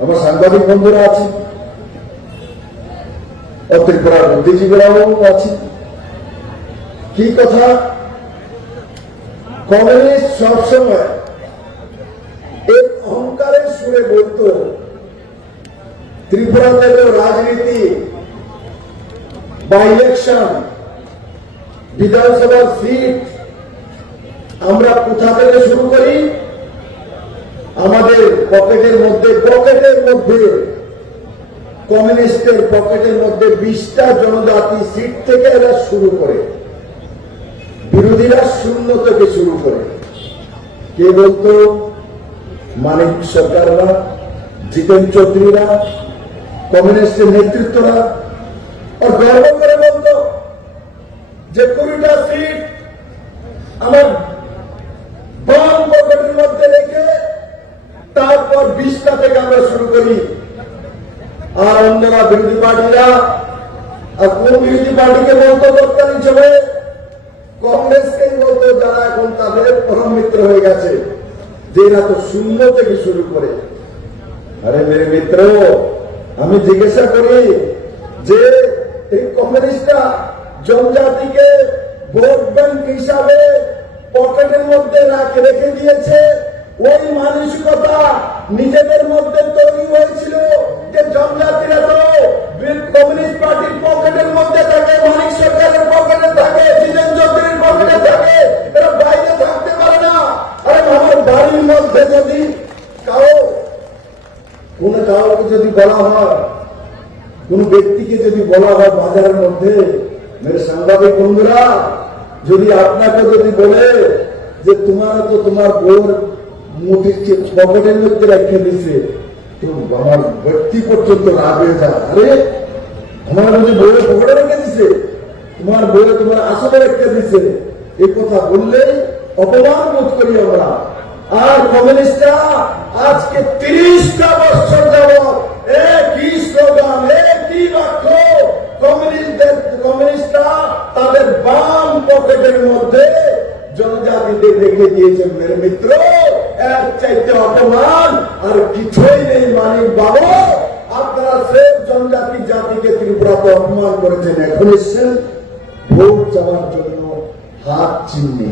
আমার সাংবাদিক বন্ধুরা আছে। ত্রিপুরার বুদ্ধিজীবীরাও আছে। কি কথা? কমিউনিস্ট সবসময় এই অহংকারের সুরে বলতো ত্রিপুরাতে তো রাজনীতি বা ইলেকশন বিধানসভার সিট আমরা কোথা থেকে শুরু করি? আমাদের পকেটের মধ্যে পকেটের মধ্যে, কমিউনিস্টের পকেটের মধ্যে বিশটা জনজাতি সিট থেকে এরা শুরু করে। বিরোধীরা শূন্য থেকে শুরু করে। কে বলতো? মানিক সরকাররা, জিতেন চৌধুরীরা, কমিউনিস্টের নেতৃত্বরা। আর গর্ব করে বলতো যে কুড়িটা সিট আমার বাম পকেটের মধ্যে রেখে তারপর বিশটা থেকে আমরা শুরু করি আর অন্যরা বিরোধী পার্টিরা কোন বিরোধী পার্টিকে তৎকালীন হিসেবে কংগ্রেসকেই বলতো যারা এখন তাদের পরম মিত্র হয়ে গেছে। যে এরা তো শূন্য থেকে শুরু করে। আরে মেরে মিত্র, আমি জিজ্ঞাসা করি যে এই কমিউনিস্টরা জনজাতিকে ভোট ব্যাংক হিসাবে পকেটের মধ্যে রেখে দিয়েছে, ওই মানসিকতা নিজেদের মধ্যে তৈরি হয়েছিল যে জনজাতিরা তো কমিউনিস্ট পার্টির পকেটের মধ্যে থাকে, মানিক সরকারের পকেটে থাকে, জিতেন চৌধুরীর পকেটে থাকে, এরা বাইরে থাকতে পারে না। আরে আমার বাড়ির মধ্যে যদি কারও, কোন কাউকে যদি বলা হয়, কোন ব্যক্তিকে যদি বলা হয় বাজারের মধ্যে, মেরে সাংবাদিক বন্ধুরা, যদি আপনাকে যদি বলে যে তোমার তো তোমার বউর মধ্যে রেখে দিছে আমার ব্যক্তি পর্যন্ত হয়ে আরে, আমার রেখে দিছে তোমার বউয়ে তোমার আসলে রেখে দিছে এই কথা অপমান বোধ করি আমরা। আর কমিউনিস্টরা আজকে তিরিশটা বছর যাব একই স্লোগান, একই বাক্য কমিউনিস্টদের, কমিউনিস্টরা তাদের বাম পকেটের মধ্যে জনজাতিদের রেখে দিয়েছেন মেরে মিত্র। এর চাইতে অপমান আর কিছুই নেই মানিক বাবু। আপনারা ফের জনজাতি জাতিকে ত্রিপুরাতে অপমান করেছেন, এখন এসছেন ভোট চাওয়ার জন্য হাত চিহ্নে।